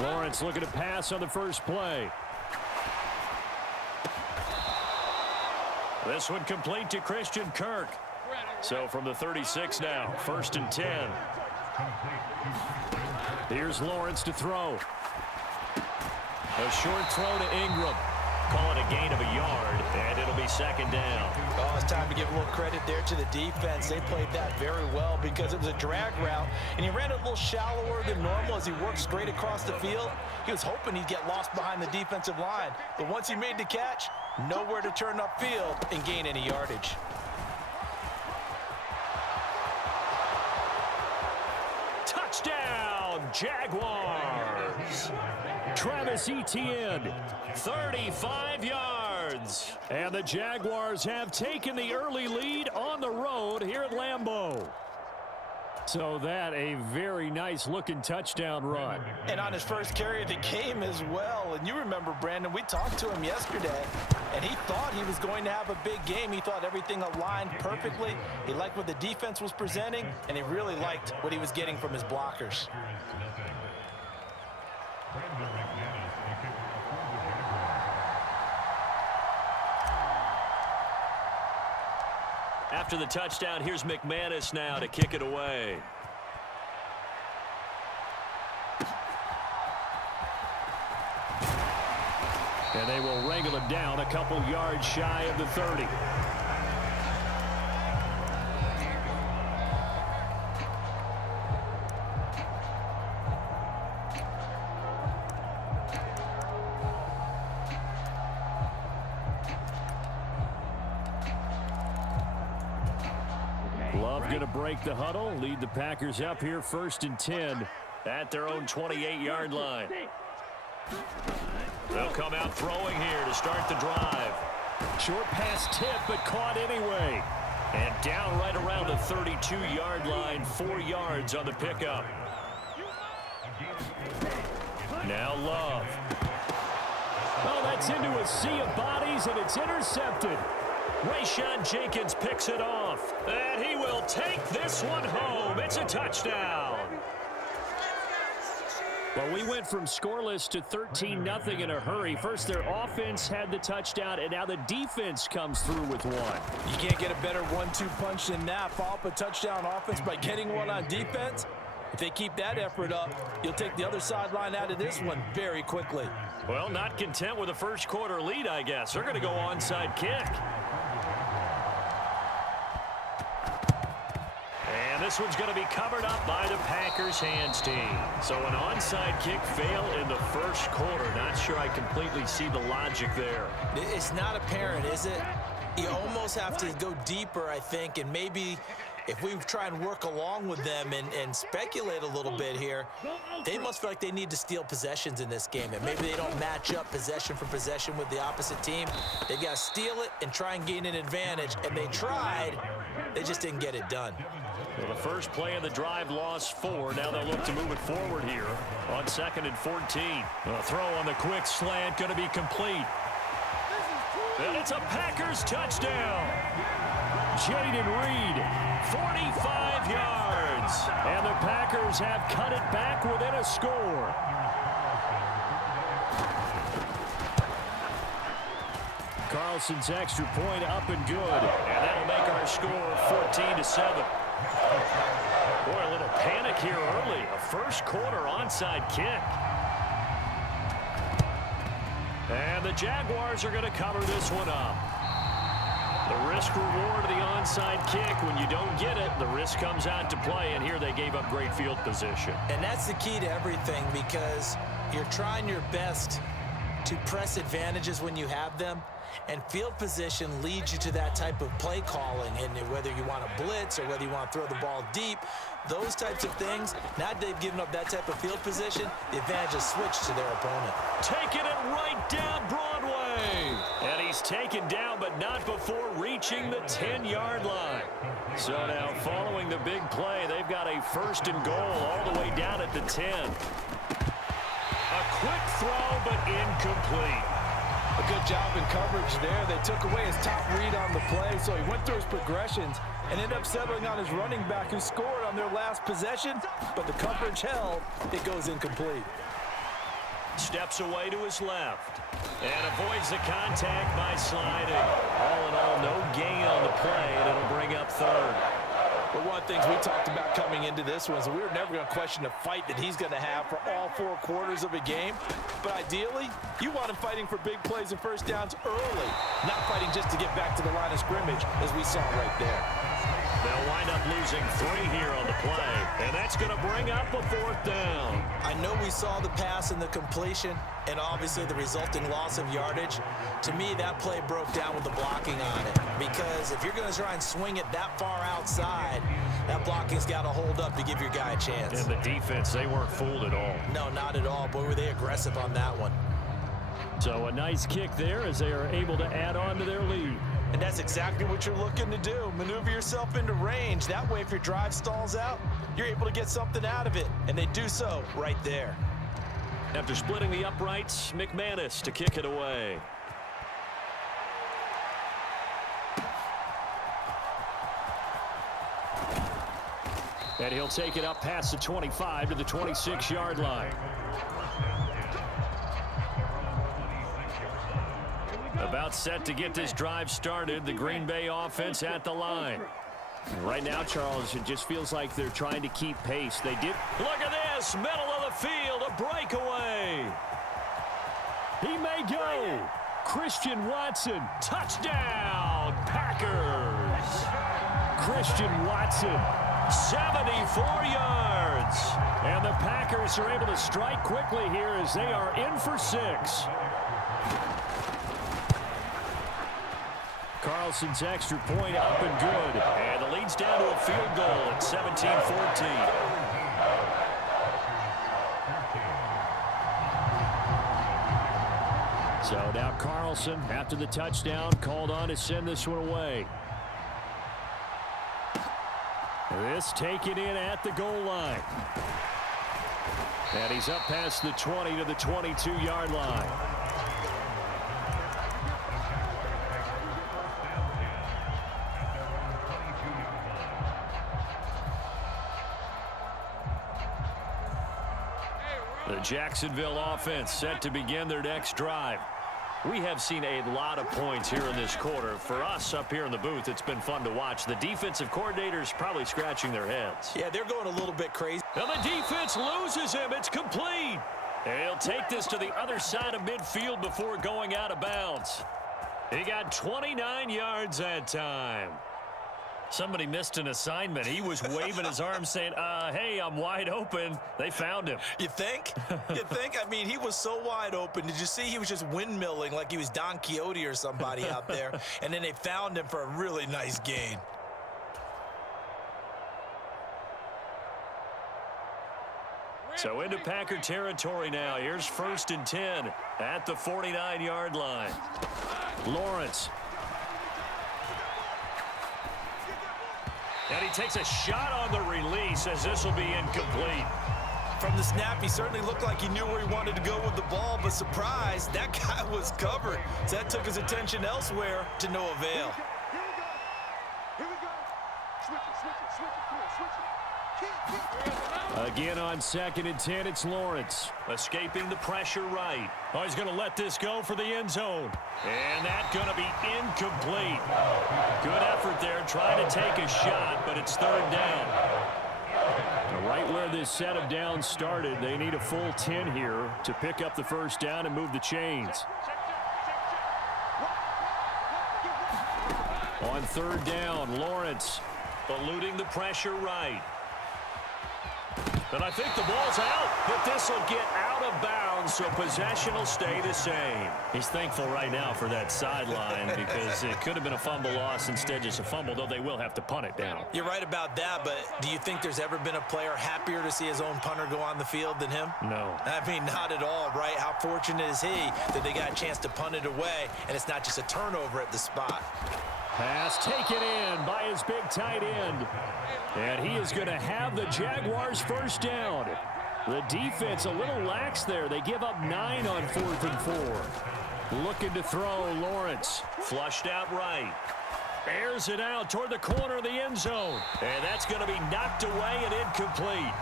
Lawrence looking to pass on the first play. This one complete to Christian Kirk. So from the 36 now, 1st and 10. Here's Lawrence to throw. A short throw to Ingram. Call it a gain of a yard, and it'll be 2nd down. Oh, it's time to give a little credit there to the defense. They played that very well because it was a drag route, and he ran it a little shallower than normal as he worked straight across the field. He was hoping he'd get lost behind the defensive line, but once he made the catch, nowhere to turn upfield and gain any yardage. Touchdown, Jaguars! Travis Etienne, 35 yards. And the Jaguars have taken the early lead on the road here at Lambeau. So that a very nice looking touchdown run. And on his first carry of the game as well. And you remember, Brandon, we talked to him yesterday, and he thought he was going to have a big game. He thought everything aligned perfectly. He liked what the defense was presenting, and he really liked what he was getting from his blockers. After the touchdown, here's McManus now to kick it away. And they will wrangle him down a couple yards shy of the 30. Love going to break the huddle, lead the Packers up here 1st and 10 at their own 28-yard line. They'll come out throwing here to start the drive. Short pass tip, but caught anyway. And down right around the 32-yard line, 4 yards on the pickup. Now Love. Oh, that's into a sea of bodies, and it's intercepted. Rayshawn Jenkins picks it off, and he will take this one home. It's a touchdown. Well, we went from scoreless to 13-0 in a hurry. First, their offense had the touchdown, and now the defense comes through with one. You can't get a better 1-2 punch than that. Follow up a touchdown offense by getting one on defense. If they keep that effort up, you'll take the other sideline out of this one very quickly. Well, not content with a first quarter lead, I guess. They're going to go onside kick. And this one's going to be covered up by the Packers hands team. So an onside kick fail in the first quarter. Not sure I completely see the logic there. It's not apparent, is it? You almost have to go deeper, I think, and maybe if we try and work along with them and speculate a little bit here, they must feel like they need to steal possessions in this game, and maybe they don't match up possession for possession with the opposite team. They've got to steal it and try and gain an advantage, and they tried. They just didn't get it done. Well, the first play of the drive lost 4. Now they'll look to move it forward here on 2nd and 14. A throw on the quick slant going to be complete. And it's a Packers touchdown. Jaden Reed, 45 yards. And the Packers have cut it back within a score. Carlson's extra point up and good. And that'll make our score 14-7. Boy, a little panic here early. A first quarter onside kick. And the Jaguars are going to cover this one up. The risk reward of the onside kick. When you don't get it, the risk comes out to play, and here they gave up great field position. And that's the key to everything, because you're trying your best to press advantages when you have them, and field position leads you to that type of play calling. And whether you want to blitz or whether you want to throw the ball deep, those types of things, now that they've given up that type of field position, the advantage is switched to their opponent. Taking it right down Broadway. And he's taken down, but not before reaching the 10-yard line. So now following the big play, they've got a 1st and goal all the way down at the 10. A quick throw, but incomplete. A good job in coverage there. They took away his top read on the play, so he went through his progressions and ended up settling on his running back, who scored on on their last possession, but the coverage held. It goes incomplete. Steps away to his left and avoids the contact by sliding. All in all, no gain on the play, and it'll bring up third. Well, one of the things we talked about coming into this one is we were never going to question the fight that he's going to have for all 4 quarters of a game. But ideally, you want him fighting for big plays and first downs early, not fighting just to get back to the line of scrimmage, as we saw right there. They'll wind up losing 3 here on the play, and that's going to bring up a 4th down. I know we saw the pass and the completion and obviously the resulting loss of yardage. To me, that play broke down with the blocking on it, because if you're going to try and swing it that far outside, that blocking's got to hold up to give your guy a chance. And the defense, they weren't fooled at all. No, not at all. Boy, were they aggressive on that one. So a nice kick there as they are able to add on to their lead. And that's exactly what you're looking to do. Maneuver yourself into range. That way, if your drive stalls out, you're able to get something out of it. And they do so right there. After splitting the uprights, McManus to kick it away. And he'll take it up past the 25 to the 26-yard line. About set to get this drive started. The Green Bay offense at the line. Right now, Charles, it just feels like they're trying to keep pace. They did. Look at this. Middle of the field. A breakaway. He may go. Christian Watson. Touchdown. Packers. Christian Watson. 74 yards. And the Packers are able to strike quickly here as they are in for 6. Carlson's extra point up and good. And the lead's down to a field goal at 17-14. So now Carlson, after the touchdown, called on to send this one away. This taken in at the goal line. And he's up past the 20 to the 22-yard line. The Jacksonville offense set to begin their next drive. We have seen a lot of points here in this quarter. For us up here in the booth, it's been fun to watch. The defensive coordinators probably scratching their heads. Yeah, they're going a little bit crazy. Now the defense loses him. It's complete. And he'll take this to the other side of midfield before going out of bounds. He got 29 yards that time. Somebody missed an assignment. He was waving his arms saying, hey, I'm wide open. They found him. You think? You think? I mean, he was so wide open. Did you see he was just windmilling like he was Don Quixote or somebody out there? And then they found him for a really nice gain. So into Packer territory now. Here's 1st and 10 at the 49-yard line. Lawrence. And he takes a shot on the release as this will be incomplete. From the snap, he certainly looked like he knew where he wanted to go with the ball, but surprise, that guy was covered. So that took his attention elsewhere to no avail. Again on 2nd and 10, it's Lawrence. Escaping the pressure right. Oh, he's going to let this go for the end zone. And that's going to be incomplete. Good effort there trying to take a shot, but it's 3rd down. Right where this set of downs started, they need a full 10 here to pick up the 1st down and move the chains. On 3rd down, Lawrence eluding the pressure right. But I think the ball's out, but this will get out of bounds, so possession will stay the same. He's thankful right now for that sideline because it could have been a fumble loss, instead just a fumble, though they will have to punt it down. You're right about that, but do you think there's ever been a player happier to see his own punter go on the field than him? No. I mean, not at all, right? How fortunate is he that they got a chance to punt it away, and it's not just a turnover at the spot. Pass taken in by his big tight end. And he is going to have the Jaguars' 1st down. The defense a little lax there. They give up 9 on 4th and 4. Looking to throw, Lawrence. Flushed out right. Airs it out toward the corner of the end zone. And that's going to be knocked away and incomplete.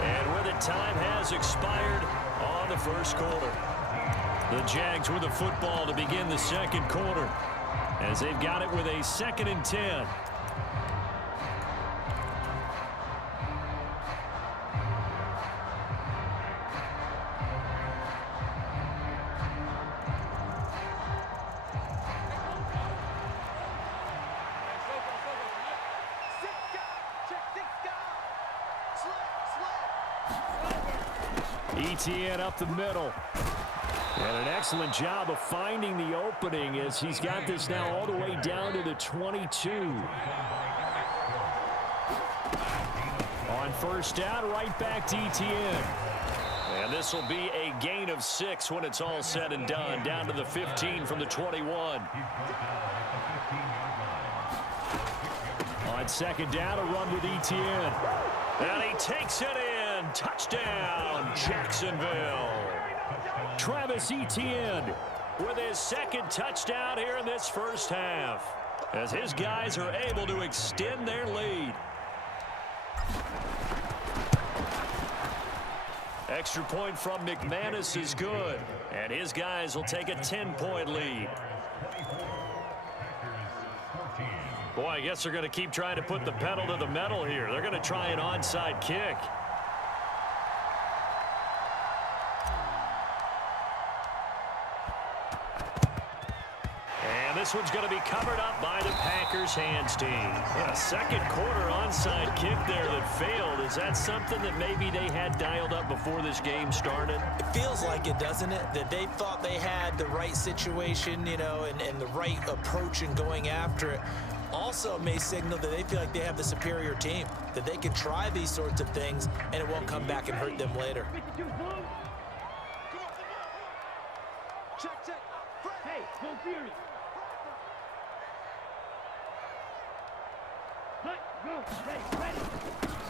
And with it, time has expired on the first quarter. The Jags with the football to begin the second quarter, as they've got it with a 2nd and 10. ETN up the middle. And an excellent job of finding the opening as he's got this now all the way down to the 22. On first down, right back to ETN. And this will be a gain of 6 when it's all said and done, down to the 15 from the 21. On second down, a run with ETN. And he takes it in. Touchdown, Jacksonville. Travis Etienne with his 2nd touchdown here in this first half, as his guys are able to extend their lead. Extra point from McManus is good, and his guys will take a 10-point lead. Boy, I guess they're going to keep trying to put the pedal to the metal here. They're going to try an onside kick. This one's going to be covered up by the Packers hands team. A second quarter onside kick there that failed. Is that something that maybe they had dialed up before this game started? It feels like it, doesn't it? That they thought they had the right situation, you know, and the right approach in going after it. Also may signal that they feel like they have the superior team, that they can try these sorts of things and it won't come back and hurt them later. Hey, go Fury.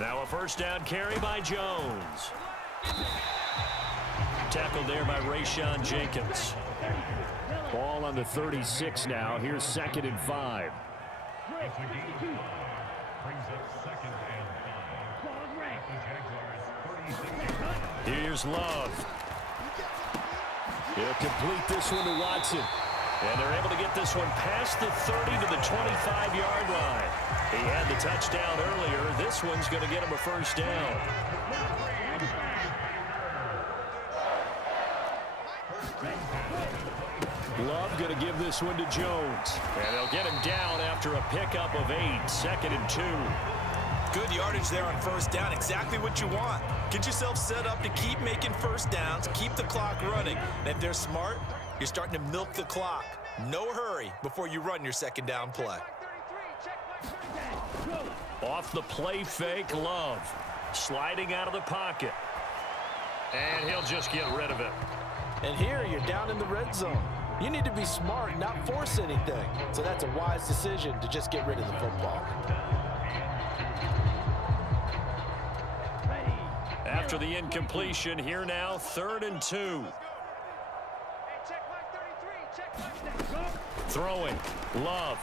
Now a first down carry by Jones. Tackled there by Rayshon Jenkins. Ball on the 36 now. Here's 2nd and 5. Here's Love. He'll complete this one to Watson. And they're able to get this one past the 30 to the 25-yard line. He had the touchdown earlier. This one's going to get him a first down. Love going to give this one to Jones. And they'll get him down after a pickup of 8. 2nd and 2. Good yardage there on first down. Exactly what you want. Get yourself set up to keep making first downs, keep the clock running. And if they're smart, you're starting to milk the clock. No hurry before you run your second down play. Off the play fake, Love. Sliding out of the pocket. And he'll just get rid of it. And here you're down in the red zone. You need to be smart and not force anything. So that's a wise decision to just get rid of the football. After the incompletion, here now, 3rd and 2. Throwing, Love.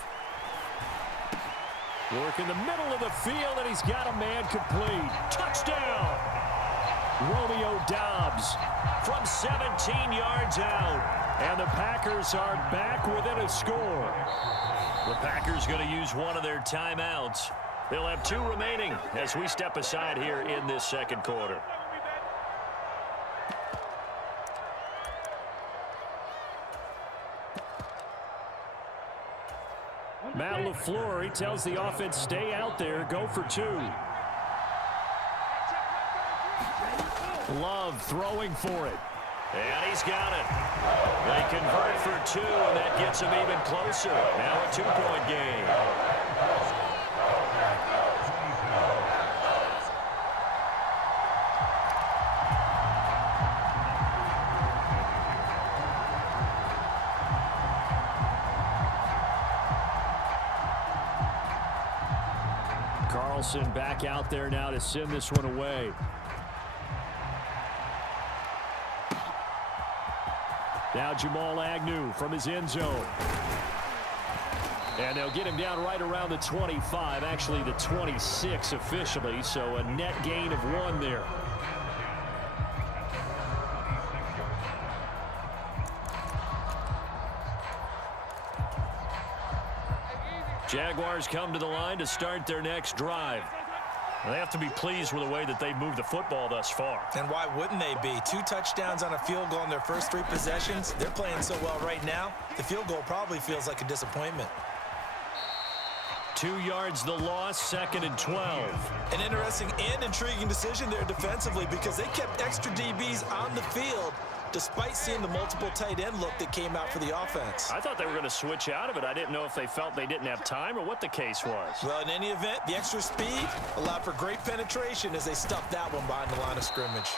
Work in the middle of the field, and he's got a man complete. Touchdown! Romeo Doubs from 17 yards out. And the Packers are back within a score. The Packers going to use one of their timeouts. They'll have 2 remaining as we step aside here in this second quarter. Matt LaFleur, he tells the offense, stay out there, go for 2. Love throwing for it. And he's got it. They convert for 2, and that gets him even closer. Now a 2-point game. Carlson back out there now to send this one away. Now Jamal Agnew from his end zone. And they'll get him down right around the 25, actually the 26 officially, so a net gain of 1 there. Jaguars come to the line to start their next drive. They have to be pleased with the way that they've moved the football thus far. And why wouldn't they be? 2 touchdowns on a field goal in their first 3 possessions. They're playing so well right now, the field goal probably feels like a disappointment. 2 yards the loss, 2nd and 12. An interesting and intriguing decision there defensively because they kept extra DBs on the field despite seeing the multiple tight end look that came out for the offense. I thought they were going to switch out of it. I didn't know if they felt they didn't have time or what the case was. Well, in any event, the extra speed allowed for great penetration as they stuffed that one behind the line of scrimmage.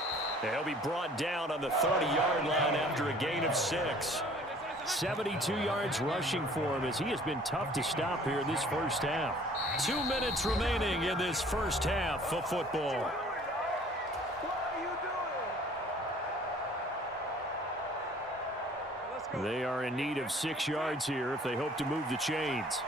He'll be brought down on the 30-yard line after a gain of 6. 72 yards rushing for him as he has been tough to stop here in this first half. 2 minutes remaining in this first half of football. They are in need of 6 yards here if they hope to move the chains.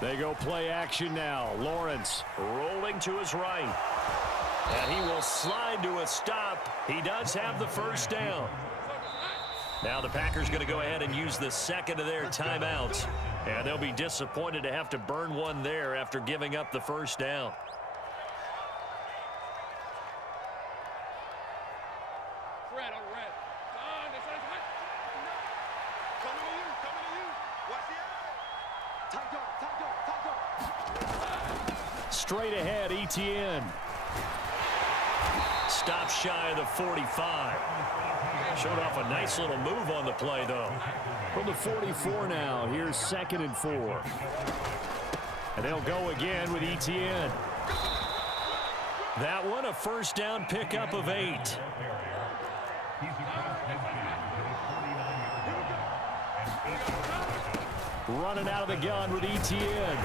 They go play action now. Lawrence rolling to his right. And he will slide to a stop. He does have the first down. Now the Packers going to go ahead and use the second of their timeouts. And they'll be disappointed to have to burn one there after giving up the first down. Straight ahead, Etienne. Stop shy of the 45. Showed off a nice little move on the play, though. From the 44 now, here's 2nd and 4. And they'll go again with Etienne. That one, a first down pickup of 8. Running out of the gun with Etienne.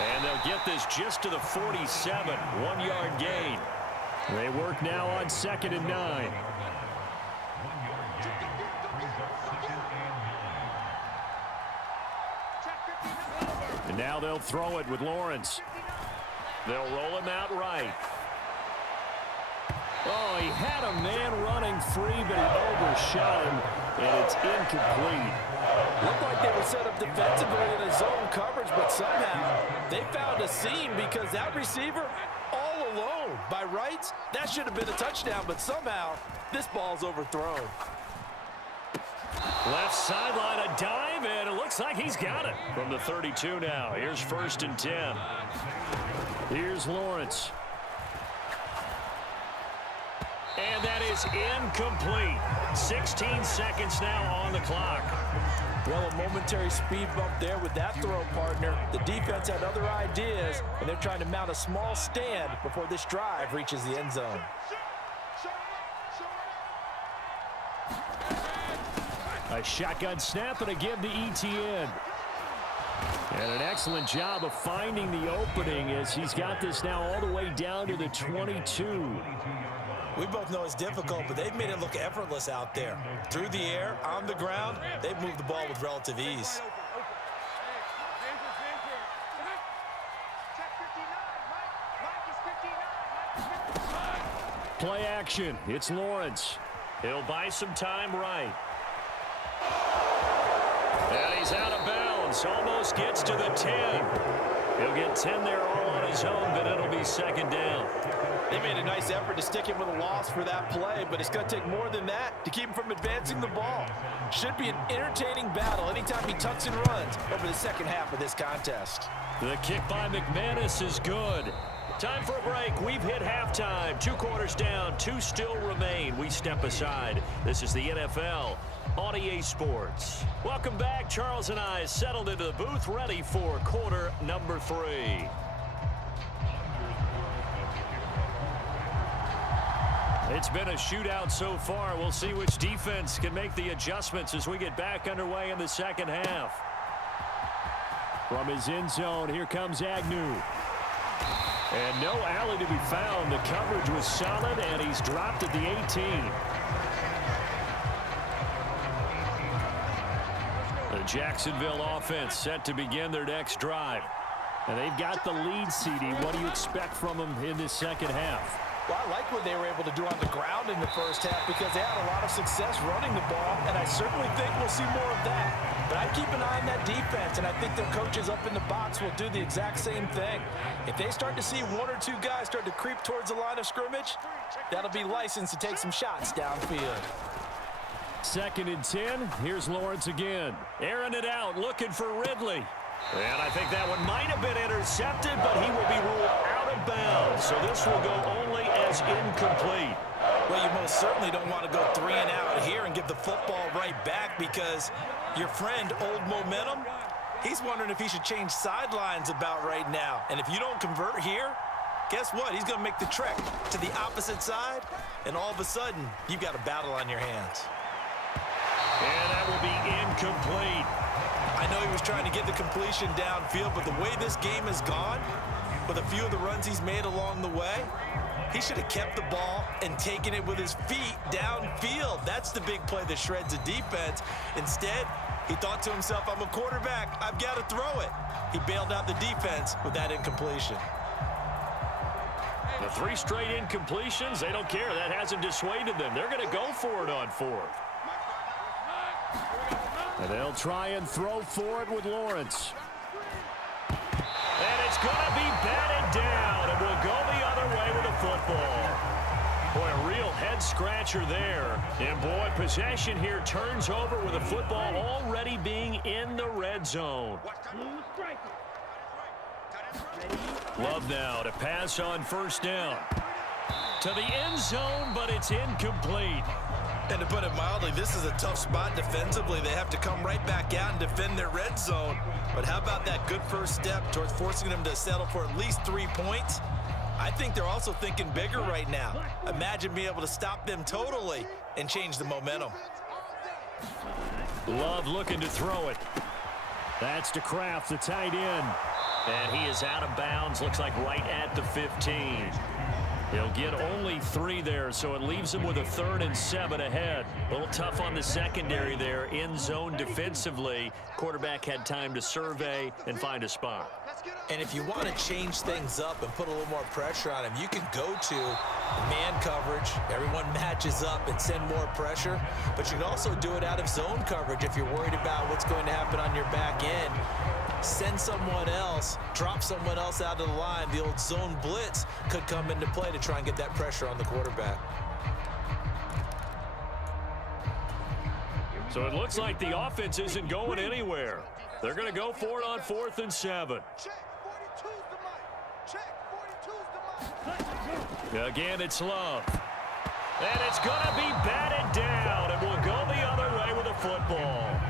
And they'll get this just to the 47. 1-yard gain. They work now on 2nd and 9. And now they'll throw it with Lawrence. They'll roll him out right. Oh, he had a man running free, but he overshot him, and it's incomplete. Looked like they were set up defensively in a zone coverage, but somehow they found a seam because that receiver all alone. By rights, that should have been a touchdown, but somehow this ball's overthrown. Left sideline, a dive, and it looks like he's got it. From the 32 now, here's 1st and 10. Here's Lawrence. And that is incomplete. 16 seconds now on the clock. Well, a momentary speed bump there with that throw, partner. The defense had other ideas, and they're trying to mount a small stand before this drive reaches the end zone. A shotgun snap and a give to Etienne. And an excellent job of finding the opening as he's got this now all the way down to the 22. We both know it's difficult, but they've made it look effortless out there. Through the air, on the ground, they've moved the ball with relative ease. Play action. It's Lawrence. He'll buy some time right. And he's out of bounds. Almost gets to the 10. He'll get 10 there all on his own, but it'll be 2nd down. They made a nice effort to stick him with a loss for that play, but it's going to take more than that to keep him from advancing the ball. Should be an entertaining battle anytime he tucks and runs over the second half of this contest. The kick by McManus is good. Time for a break. We've hit halftime. 2 quarters down. 2 still remain. We step aside. This is the NFL on EA Sports. Welcome back. Charles and I settled into the booth, ready for quarter number 3. It's been a shootout so far. We'll see which defense can make the adjustments as we get back underway in the second half. From his end zone, here comes Agnew. And no alley to be found. The coverage was solid, and he's dropped at the 18. Jacksonville offense set to begin their next drive. And they've got the lead, CD. What do you expect from them in this second half? Well, I like what they were able to do on the ground in the first half because they had a lot of success running the ball, and I certainly think we'll see more of that. But I keep an eye on that defense, and I think their coaches up in the box will do the exact same thing. If they start to see one or two guys start to creep towards the line of scrimmage, that'll be licensed to take some shots downfield. 2nd and 10. Here's Lawrence again. Airing it out, looking for Ridley. And I think that one might have been intercepted, but he will be ruled out of bounds. So this will go only as incomplete. Well, you most certainly don't want to go 3 and out here and give the football right back because your friend, Old Momentum, he's wondering if he should change sidelines about right now. And if you don't convert here, guess what? He's going to make the trek to the opposite side, and all of a sudden, you've got a battle on your hands. And that will be incomplete. I know he was trying to get the completion downfield, but the way this game has gone, with a few of the runs he's made along the way, he should have kept the ball and taken it with his feet downfield. That's the big play that shreds a defense. Instead, he thought to himself, I'm a quarterback, I've got to throw it. He bailed out the defense with that incompletion. The 3 straight incompletions, they don't care. That hasn't dissuaded them. They're going to go for it on 4th. And they'll try and throw for it with Lawrence. And it's going to be batted down, and will go the other way with the football. Boy, a real head-scratcher there. And, boy, possession here turns over with the football already being in the red zone. Love now to pass on 1st down. To the end zone, but it's incomplete. And to put it mildly, this is a tough spot defensively. They have to come right back out and defend their red zone. But how about that good first step towards forcing them to settle for at least 3 points? I think they're also thinking bigger right now. Imagine being able to stop them totally and change the momentum. Love looking to throw it. That's to Kraft, the tight end. And he is out of bounds, looks like right at the 15. He'll get only 3 there, so it leaves him with a 3rd and 7 ahead. A little tough on the secondary there, in zone defensively. Quarterback had time to survey and find a spot. And if you want to change things up and put a little more pressure on him, you can go to man coverage. Everyone matches up and send more pressure. But you can also do it out of zone coverage if you're worried about what's going to happen on your back end. Send someone else, drop someone else out of the line. The old zone blitz could come into play to try and get that pressure on the quarterback. So it looks like the offense isn't going anywhere. They're going to go for it on 4th and 7. Again, it's Love. And it's going to be batted down, and will go the other way with the football.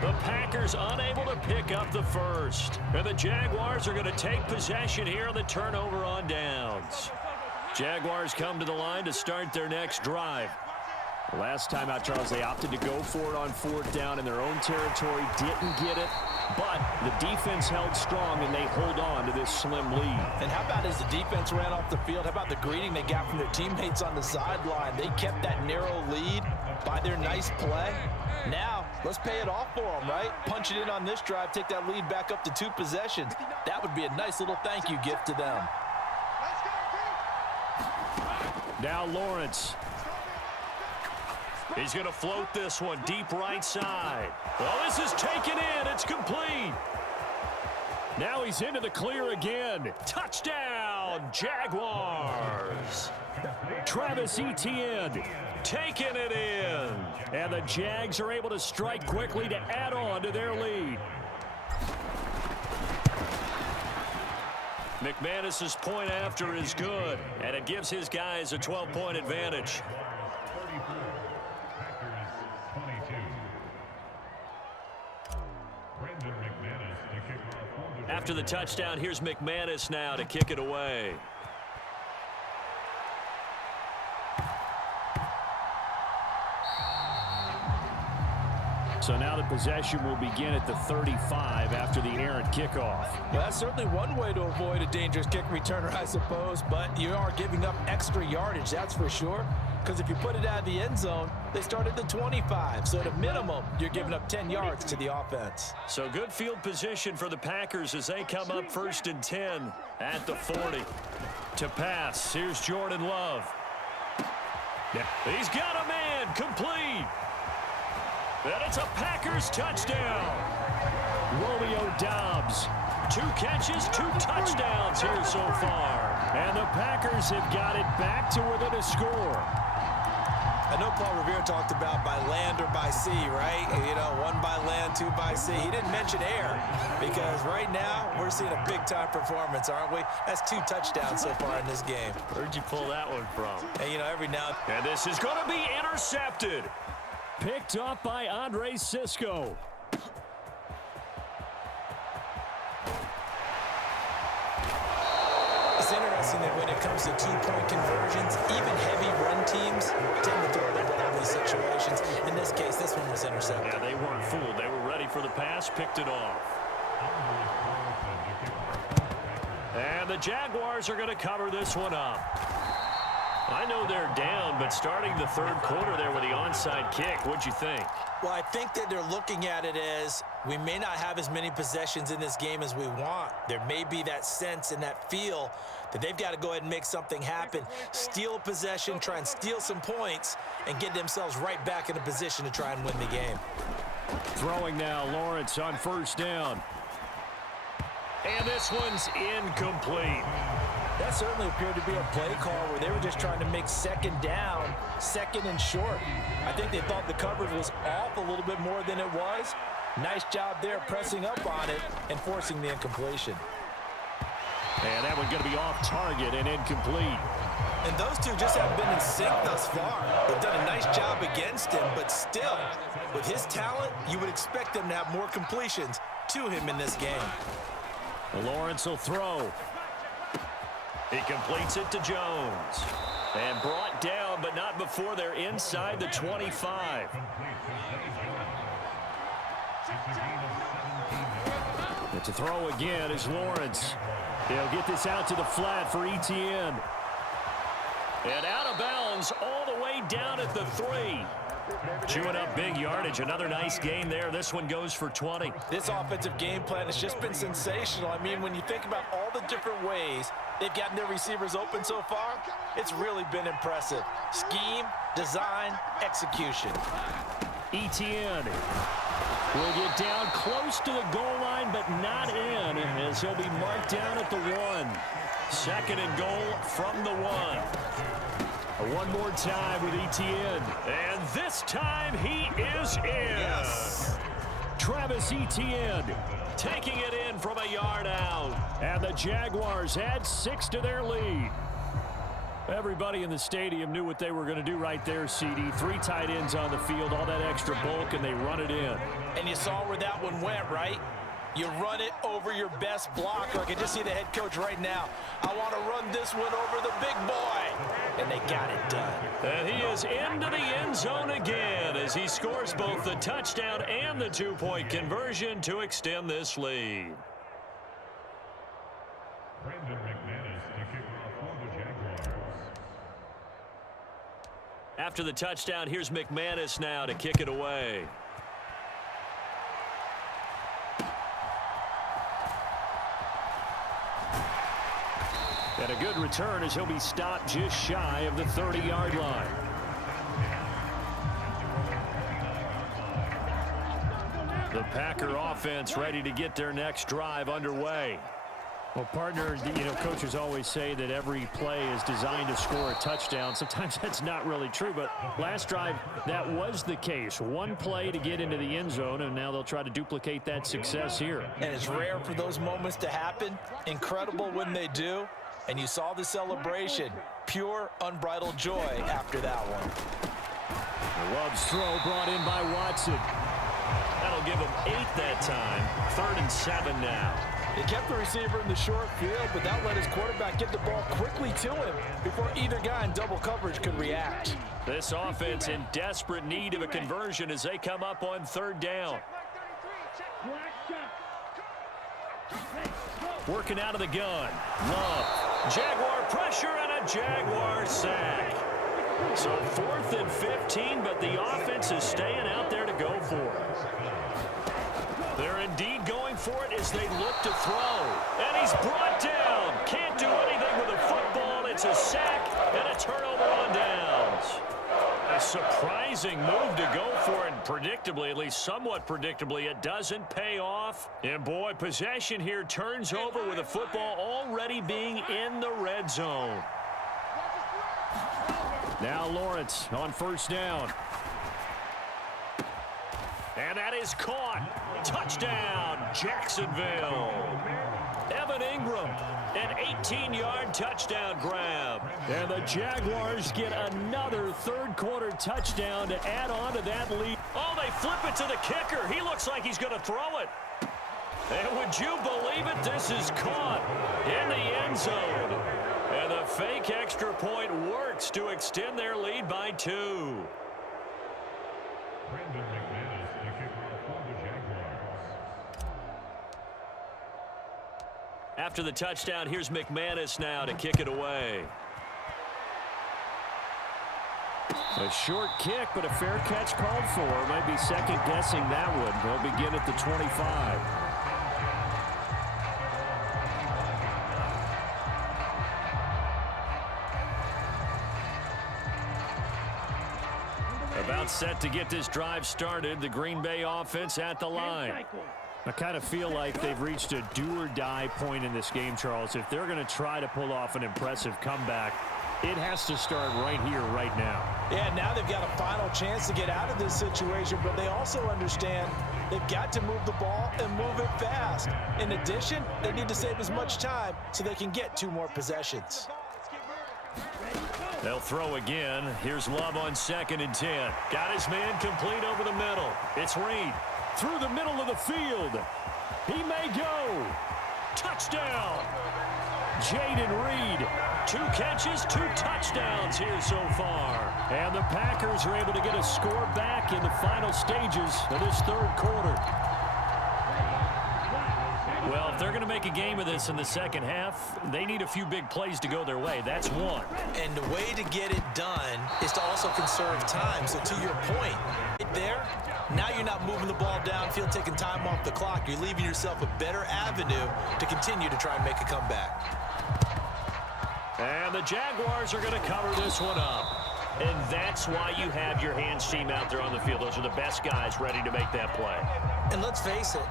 The Packers unable to pick up the 1st. And the Jaguars are going to take possession here on the turnover on downs. Jaguars come to the line to start their next drive. Last time out, Charles, they opted to go for it on 4th down in their own territory. Didn't get it, but the defense held strong, and they hold on to this slim lead. And how about as the defense ran off the field, how about the greeting they got from their teammates on the sideline? They kept that narrow lead by their nice play. Now, let's pay it off for them, right? Punch it in on this drive, take that lead back up to 2 possessions. That would be a nice little thank you gift to them. Now Lawrence. He's going to float this one deep right side. Well, this is taken in. It's complete. Now he's into the clear again. Touchdown, Jaguars. Travis Etienne taking it in. And the Jags are able to strike quickly to add on to their lead. McManus's point after is good, and it gives his guys a 12-point advantage. After the touchdown, here's McManus now to kick it away. So now the possession will begin at the 35 after the errant kickoff. Well, that's certainly one way to avoid a dangerous kick returner, I suppose, but you are giving up extra yardage, that's for sure. Because if you put it out of the end zone, they start at the 25. So at a minimum, you're giving up 10 yards to the offense. So good field position for the Packers as they come up 1st and 10 at the 40. To pass, here's Jordan Love. Yeah. He's got a man, complete. And it's a Packers touchdown. Romeo Doubs, 2 catches, 2 touchdowns here so far. And the Packers have got it back to within a score. I know Paul Revere talked about by land or by sea, right? You know, 1 by land, 2 by sea. He didn't mention air because right now we're seeing a big-time performance, aren't we? That's 2 touchdowns so far in this game. Where'd you pull that one from? And, you know, every now and this is going to be intercepted. Picked up by Andre Sisco. It's interesting that when it comes to 2-point conversions, even heavy run teams tend to throw the ball in these situations. In this case, this one was intercepted. Yeah, they weren't fooled. They were ready for the pass, picked it off. And the Jaguars are going to cover this one up. I know they're down, but starting the 3rd quarter there with the onside kick, what'd you think? Well, I think that they're looking at it as we may not have as many possessions in this game as we want. There may be that sense and that feel that they've got to go ahead and make something happen, steal a possession, try and steal some points, and get themselves right back in a position to try and win the game. Throwing now, Lawrence on 1st down. And this one's incomplete. That certainly appeared to be a play call where they were just trying to make 2nd down, 2nd and short. I think they thought the coverage was off a little bit more than it was. Nice job there pressing up on it and forcing the incompletion. And that one's going to be off target and incomplete. And those two just haven't been in sync thus far. They've done a nice job against him, but still, with his talent, you would expect them to have more completions to him in this game. Lawrence will throw. He completes it to Jones. And brought down, but not before they're inside the 25. But to throw again is Lawrence. He'll get this out to the flat for Etienne. And out of bounds all the way down at the 3. Chewing up big yardage. Another nice gain there. This one goes for 20. This offensive game plan has just been sensational. I mean, when you think about all the different ways they've gotten their receivers open so far, it's really been impressive. Scheme, design, execution. Etienne will get down close to the goal line, but not in, as he'll be marked down at the 1. 2nd and goal from the 1. One more time with Etienne. And this time he is in. Yes. Travis Etienne taking it in from a yard out. And the Jaguars add 6 to their lead. Everybody in the stadium knew what they were going to do right there, CD. 3 tight ends on the field, all that extra bulk, and they run it in. And you saw where that one went, right? You run it over your best blocker. I can just see the head coach right now. I want to run this one over the big boy. And they got it done. And he is into the end zone again as he scores both the touchdown and the 2-point conversion to extend this lead. After the touchdown, here's McManus now to kick it away. And a good return as he'll be stopped just shy of the 30-yard line. The Packer offense ready to get their next drive underway. Well, partner, you know, coaches always say that every play is designed to score a touchdown. Sometimes that's not really true, but last drive, that was the case. One play to get into the end zone, and now they'll try to duplicate that success here. And it's rare for those moments to happen. Incredible when they do. And you saw the celebration. Pure, unbridled joy after that one. Love's throw brought in by Watson. That'll give him 8 that time. 3rd and 7 now. He kept the receiver in the short field, but that let his quarterback get the ball quickly to him before either guy in double coverage could react. This offense in desperate need of a conversion as they come up on third down. Working out of the gun. Love. Jaguar pressure and a Jaguar sack. So 4th and 15, but the offense is staying out there to go for it. They're indeed going for it as they look to throw. And he's brought down. Can't do anything with a football. It's a sack and a turnover on downs. A surprising move to go for it. Predictably, at least somewhat predictably, it doesn't pay off. And boy, possession here turns over with the football already being in the red zone. Now Lawrence on first down. And that is caught. Touchdown, Jacksonville. Evan Ingram, an 18-yard touchdown grab. And the Jaguars get another third-quarter touchdown to add on to that lead. Oh, they flip it to the kicker. He looks like he's going to throw it. And would you believe it? This is caught in the end zone. And the fake extra point works to extend their lead by 2. After the touchdown, here's McManus now to kick it away. A short kick, but a fair catch called for. Might be second-guessing that one. They'll begin at the 25. About set to get this drive started. The Green Bay offense at the line. I kind of feel like they've reached a do-or-die point in this game, Charles. If they're going to try to pull off an impressive comeback, it has to start right here, right now. Yeah, now they've got a final chance to get out of this situation, but they also understand they've got to move the ball and move it fast. In addition, they need to save as much time so they can get 2 more possessions. They'll throw again. Here's Love on 2nd and 10. Got his man complete over the middle. It's Reed. Through the middle of the field. He may go. Touchdown. Jaden Reed. 2 catches, 2 touchdowns here so far. And the Packers are able to get a score back in the final stages of this third quarter. Well, if they're going to make a game of this in the second half, they need a few big plays to go their way. That's one. And the way to get it done is to also conserve time. So to your point, right there, now you're not moving the ball downfield, taking time off the clock. You're leaving yourself a better avenue to continue to try and make a comeback. And the Jaguars are going to cover this one up. And that's why you have your hands team out there on the field. Those are the best guys ready to make that play. And let's face it,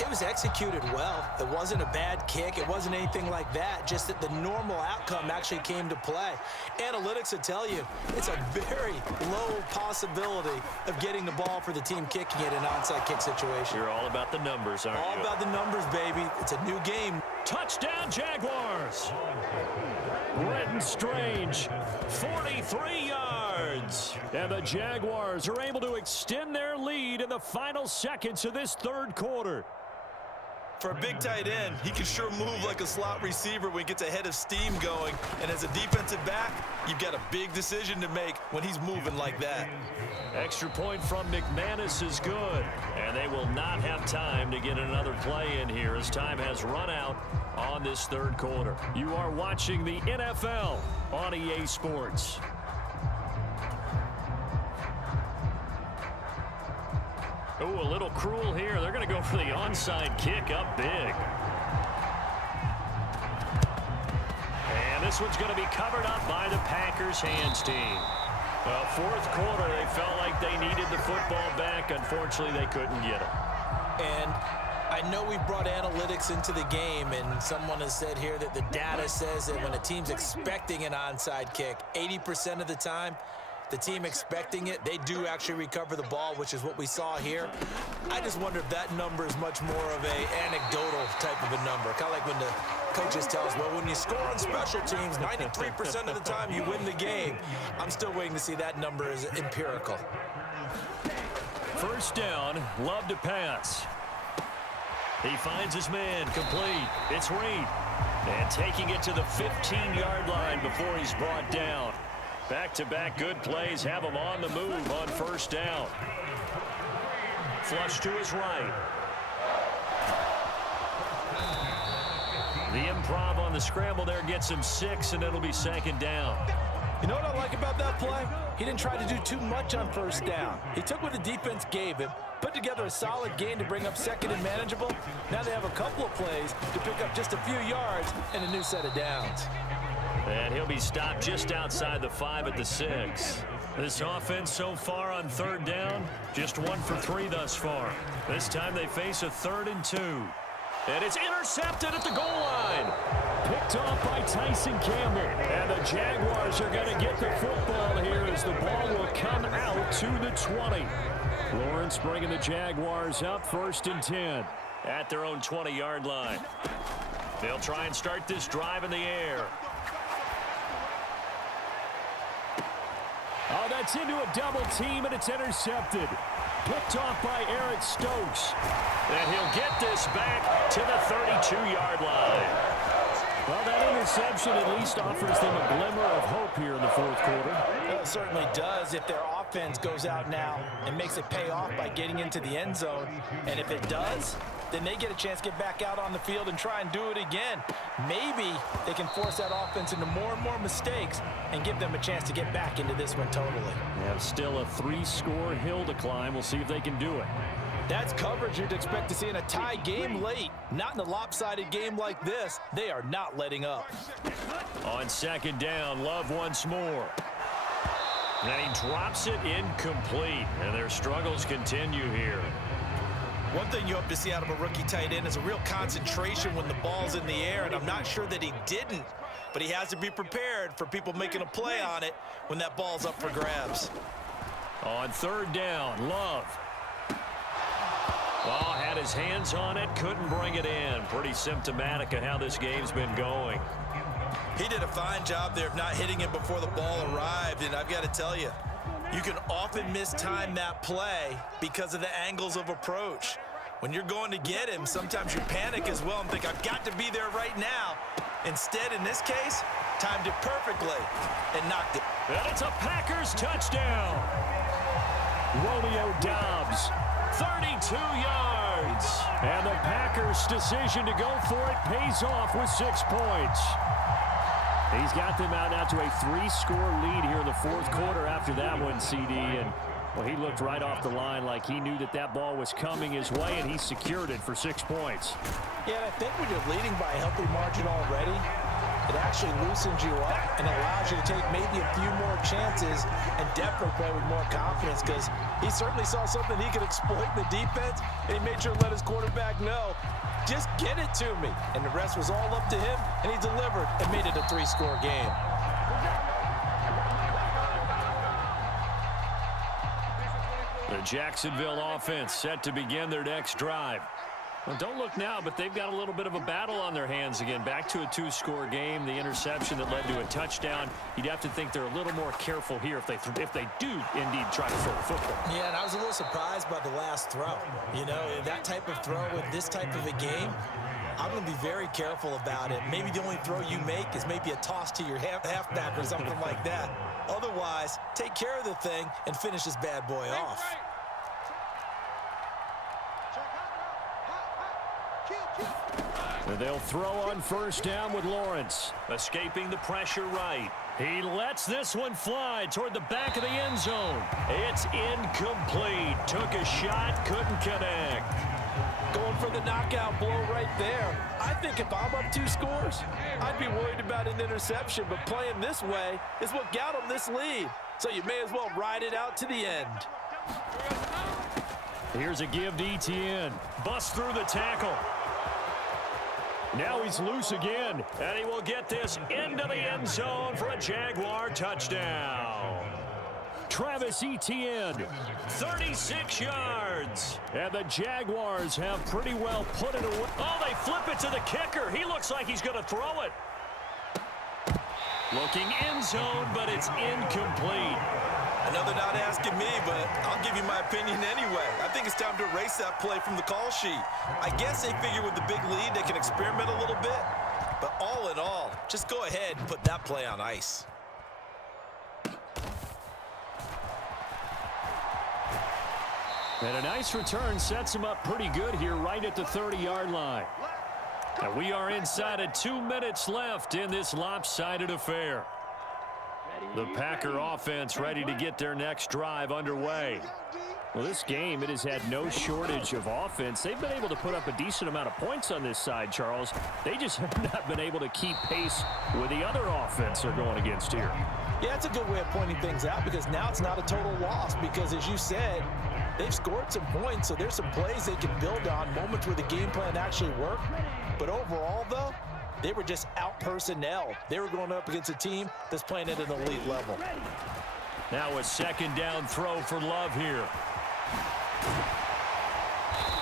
it was executed well. It wasn't a bad kick. It wasn't anything like that. Just that the normal outcome actually came to play. Analytics will tell you it's a very low possibility of getting the ball for the team kicking it in an onside kick situation. You're all about the numbers, aren't you? All about the numbers, baby. It's a new game. Touchdown, Jaguars. Brenton Strange, 43 yards. And the Jaguars are able to extend their lead in the final seconds of this third quarter. For a big tight end, he can sure move like a slot receiver when he gets a head of steam going. And as a defensive back, you've got a big decision to make when he's moving like that. Extra point from McManus is good. And they will not have time to get another play in here as time has run out on this third quarter. You are watching the NFL on EA Sports. Oh, a little cruel here. They're going to go for the onside kick up big. And this one's going to be covered up by the Packers hands team. Well, fourth quarter, they felt like they needed the football back. Unfortunately, they couldn't get it. And I know we brought analytics into the game, and someone has said here that the data says that when a team's expecting an onside kick, 80% of the time, the team expecting it, they do actually recover the ball, which is what we saw here. I just wonder if that number is much more of a anecdotal type of a number. Kind of like when the coaches tell us, well, when you score on special teams, 93% of the time you win the game. I'm still waiting to see that number is empirical. First down, Love to pass. He finds his man, complete. It's Reed. And taking it to the 15-yard line before he's brought down. Back-to-back good plays have him on the move on first down. Flush to his right. The improv on the scramble there gets him 6, and it'll be second down. You know what I like about that play? He didn't try to do too much on first down. He took what the defense gave him, put together a solid gain to bring up second and manageable. Now they have a couple of plays to pick up just a few yards and a new set of downs. And he'll be stopped just outside the 5 at the 6. This offense so far on third down, just 1 for 3 thus far. This time they face a 3rd and 2. And it's intercepted at the goal line. Picked off by Tyson Campbell. And the Jaguars are going to get the football here as the ball will come out to the 20. Lawrence bringing the Jaguars up 1st and 10 at their own 20-yard line. They'll try and start this drive in the air. Oh, that's into a double team, and it's intercepted. Picked off by Eric Stokes. And he'll get this back to the 32-yard line. Well, that interception at least offers them a glimmer of hope here in the 4th quarter. Well, it certainly does if their offense goes out now and makes it pay off by getting into the end zone. And if it does, then they get a chance to get back out on the field and try and do it again. Maybe they can force that offense into more and more mistakes and give them a chance to get back into this one totally. They have still a 3-score hill to climb. We'll see if they can do it. That's coverage you'd expect to see in a tie game late. Not in a lopsided game like this. They are not letting up. On 2nd down, Love once more. And he drops it incomplete. And their struggles continue here. One thing you hope to see out of a rookie tight end is a real concentration when the ball's in the air, and I'm not sure that he didn't, but he has to be prepared for people making a play on it when that ball's up for grabs. On 3rd down, Love. Well, had his hands on it, couldn't bring it in. Pretty symptomatic of how this game's been going. He did a fine job there of not hitting him before the ball arrived, and I've got to tell you, you can often mistime that play because of the angles of approach. When you're going to get him, sometimes you panic as well and think, I've got to be there right now. Instead, in this case, timed it perfectly and knocked it. And it's a Packers touchdown. Romeo Doubs, 32 yards. And the Packers' decision to go for it pays off with 6 points. He's got them out now to a 3-score lead here in the 4th quarter after that one, CD. And, well, he looked right off the line like he knew that that ball was coming his way, and he secured it for 6 points. Yeah, and I think when you're leading by a healthy margin already, it actually loosens you up and allows you to take maybe a few more chances and definitely play with more confidence, because he certainly saw something he could exploit in the defense, and he made sure to let his quarterback know, just get it to me. And the rest was all up to him, and he delivered and made it a 3-score game. The Jacksonville offense set to begin their next drive. Well, don't look now, but they've got a little bit of a battle on their hands again. Back to a 2-score game. The interception that led to a touchdown. You'd have to think they're a little more careful here if they do indeed try to throw the football. Yeah, and I was a little surprised by the last throw. You know, that type of throw in this type of a game, I'm going to be very careful about it. Maybe the only throw you make is maybe a toss to your halfback or something like that. Otherwise, take care of the thing and finish this bad boy off. They'll throw on 1st down with Lawrence. Escaping the pressure right. He lets this one fly toward the back of the end zone. It's incomplete. Took a shot, couldn't connect. Going for the knockout blow right there. I think if I'm up 2 scores, I'd be worried about an interception, but playing this way is what got him this lead. So you may as well ride it out to the end. Here's a give to Etienne. Busts through the tackle. Now he's loose again, and he will get this into the end zone for a Jaguar touchdown. Travis Etienne, 36 yards. And the Jaguars have pretty well put it away. Oh, they flip it to the kicker. He looks like he's going to throw it. Looking end zone, but it's incomplete. I know they're not asking me, but I'll give you my opinion anyway. I think it's time to erase that play from the call sheet. I guess they figure with the big lead they can experiment a little bit. But all in all, just go ahead and put that play on ice. And a nice return sets him up pretty good here right at the 30-yard line. And we are inside of 2 minutes left in this lopsided affair. The Packer offense ready to get their next drive underway. Well, this game, it has had no shortage of offense. They've been able to put up a decent amount of points on this side, Charles. They just have not been able to keep pace with the other offense they're going against here. Yeah, it's a good way of pointing things out because now it's not a total loss because, as you said, they've scored some points, so there's some plays they can build on, moments where the game plan actually worked. But overall, though, they were just out-personnel. They were going up against a team that's playing at an elite level. Now a second down throw for Love here.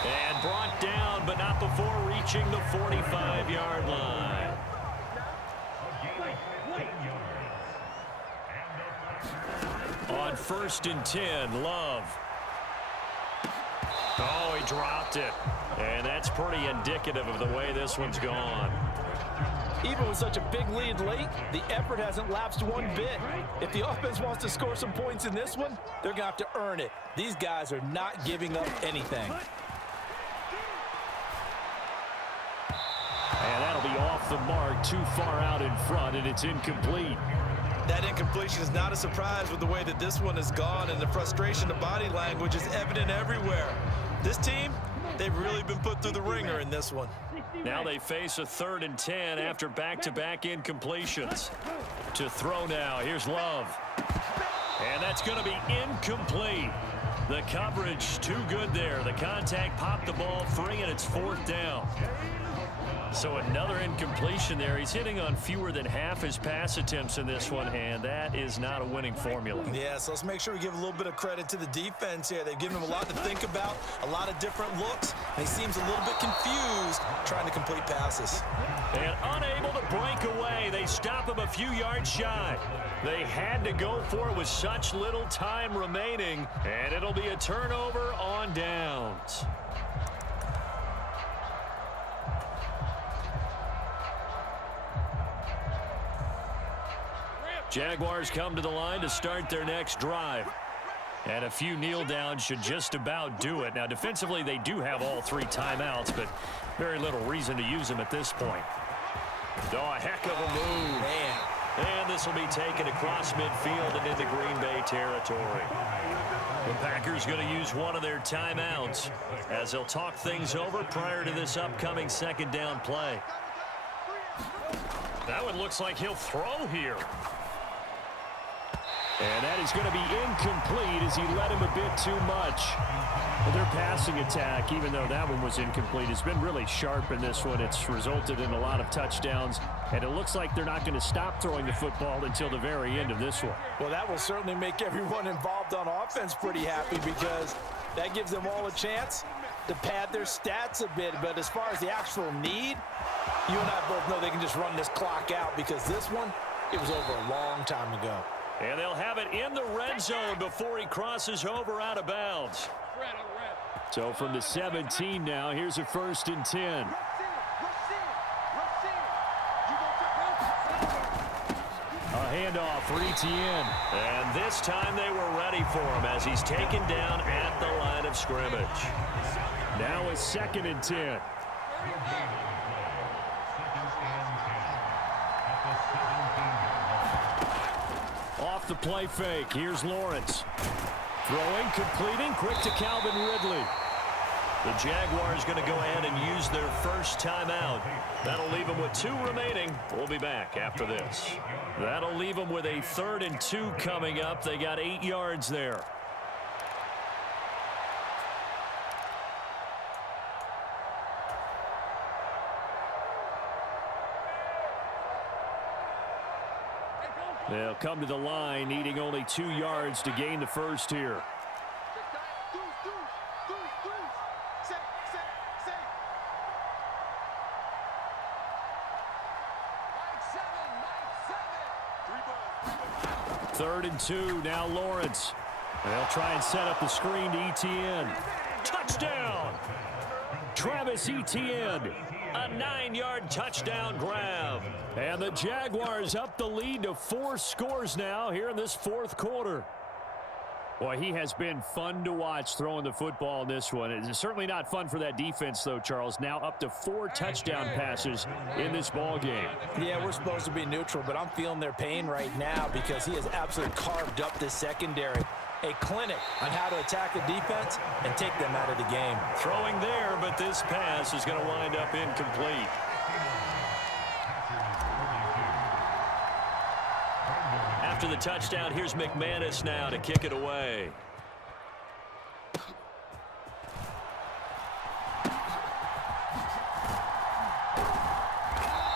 And brought down, but not before reaching the 45-yard line. On 1st and 10, Love. Oh, he dropped it. And that's pretty indicative of the way this one's gone. Even with such a big lead late, the effort hasn't lapsed one bit. If the offense wants to score some points in this one, they're going to have to earn it. These guys are not giving up anything. And that'll be off the mark, too far out in front, and it's incomplete. That incompletion is not a surprise with the way that this one has gone, and the frustration of body language is evident everywhere. This team, they've really been put through the ringer in this one. Now they face a 3rd and 10 after back-to-back incompletions. To throw now, here's Love. And that's going to be incomplete. The coverage too good there. The contact popped the ball free, and it's 4th down. So another incompletion there. He's hitting on fewer than half his pass attempts in this one, and that is not a winning formula. Yeah, so let's make sure we give a little bit of credit to the defense here. They've given him a lot to think about, a lot of different looks, and he seems a little bit confused trying to complete passes. And unable to break away. They stop him a few yards shy. They had to go for it with such little time remaining, and it'll be a turnover on downs. Jaguars come to the line to start their next drive. And a few kneel downs should just about do it. Now, defensively, they do have all 3 timeouts, but very little reason to use them at this point. Oh, a heck of a move. Man. And this will be taken across midfield and into Green Bay territory. The Packers going to use one of their timeouts as they'll talk things over prior to this upcoming 2nd down play. That one looks like he'll throw here. And that is going to be incomplete as he led him a bit too much. Well, their passing attack, even though that one was incomplete, has been really sharp in this one. It's resulted in a lot of touchdowns, and it looks like they're not going to stop throwing the football until the very end of this one. Well, that will certainly make everyone involved on offense pretty happy because that gives them all a chance to pad their stats a bit. But as far as the actual need, you and I both know they can just run this clock out because this one, it was over a long time ago. And they'll have it in the red zone before he crosses over out of bounds. So from the 17 now, here's a 1st and 10. A handoff for Etienne. And this time they were ready for him as he's taken down at the line of scrimmage. Now a 2nd and 10. Off the play fake. Here's Lawrence. Throwing, completing, quick to Calvin Ridley. The Jaguars going to go ahead and use their first timeout. That'll leave them with 2 remaining. We'll be back after this. That'll leave them with a 3rd and 2 coming up. They got 8 yards there. They'll come to the line, needing only 2 yards to gain the first here. 3rd and 2. Now Lawrence. They'll try and set up the screen to Etienne. Touchdown! Travis Etienne. A 9-yard touchdown grab. And the Jaguars up the lead to 4 scores now here in this 4th quarter. Boy, he has been fun to watch throwing the football in this one. It's certainly not fun for that defense, though, Charles. Now up to 4 touchdown passes in this ball game. Yeah, we're supposed to be neutral, but I'm feeling their pain right now because he has absolutely carved up this secondary. A clinic on how to attack a defense and take them out of the game. Throwing there, but this pass is going to wind up incomplete. After the touchdown, here's McManus now to kick it away.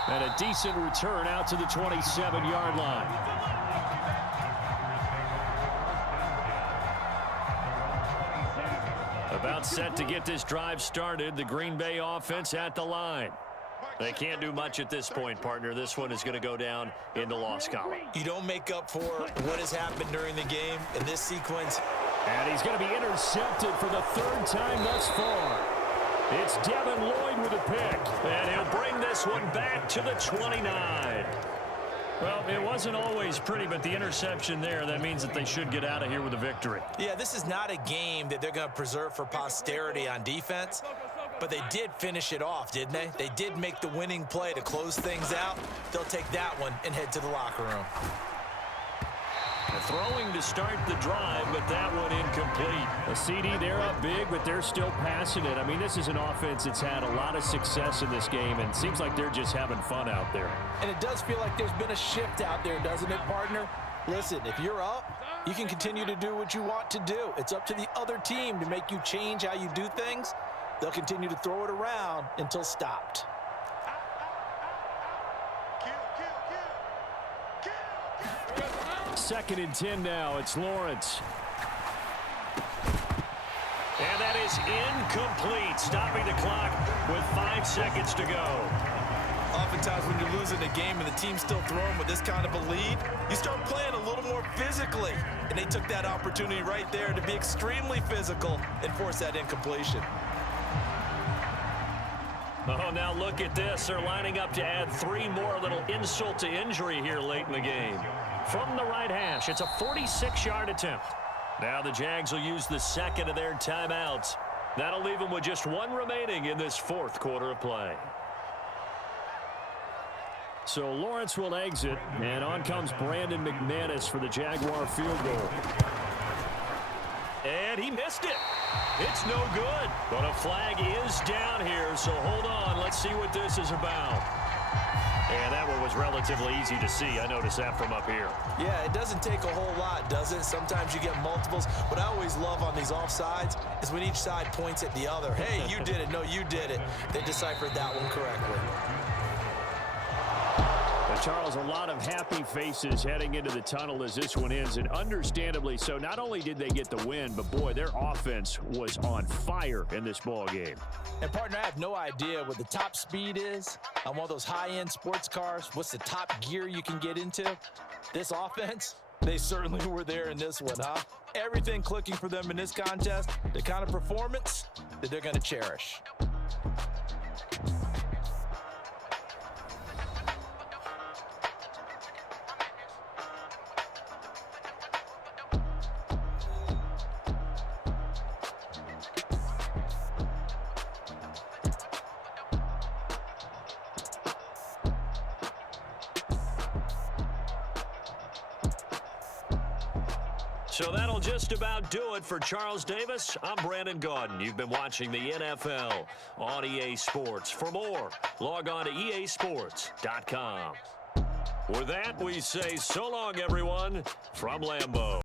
And a decent return out to the 27-yard line. About set to get this drive started. The Green Bay offense at the line. They can't do much at this point, partner. This one is going to go down in the loss column. You don't make up for what has happened during the game in this sequence. And he's going to be intercepted for the 3rd time thus far. It's Devin Lloyd with a pick. And he'll bring this one back to the 29. Well, it wasn't always pretty, but the interception there, that means that they should get out of here with a victory. Yeah, this is not a game that they're going to preserve for posterity on defense, but they did finish it off, didn't they? They did make the winning play to close things out. They'll take that one and head to the locker room. Throwing to start the drive, but that one incomplete. A CD, they're up big, but they're still passing it. I mean, this is an offense that's had a lot of success in this game, and it seems like they're just having fun out there. And it does feel like there's been a shift out there, doesn't it, partner? Listen, if you're up, you can continue to do what you want to do. It's up to the other team to make you change how you do things. They'll continue to throw it around until stopped. 2nd and 10 now. It's Lawrence. And that is incomplete, stopping the clock with 5 seconds to go. Oftentimes when you're losing a game and the team's still throwing with this kind of a lead, you start playing a little more physically. And they took that opportunity right there to be extremely physical and force that incompletion. Oh, now look at this. They're lining up to add 3 more, a little insult to injury here late in the game. From the right hash, it's a 46-yard attempt. Now the Jags will use the 2nd of their timeouts. That'll leave them with just 1 remaining in this 4th quarter of play. So Lawrence will exit, and on comes Brandon McManus for the Jaguar field goal. And he missed it. It's no good. But a flag is down here, so hold on. Let's see what this is about. And that one was relatively easy to see. I noticed that from up here. Yeah, it doesn't take a whole lot, does it? Sometimes you get multiples. What I always love on these offsides is when each side points at the other. Hey, you did it. No, you did it. They deciphered that one correctly. Charles, a lot of happy faces heading into the tunnel as this one ends, and understandably so. Not only did they get the win, but boy, their offense was on fire in this ball game. And partner, I have no idea what the top speed is on one of those high-end sports cars. What's the top gear you can get into? This offense, they certainly were there in this one, huh? Everything clicking for them in this contest, the kind of performance that they're going to cherish. So that'll just about do it for Charles Davis. I'm Brandon Gaudin. You've been watching the NFL on EA Sports. For more, log on to easports.com. With that, we say so long, everyone, from Lambeau.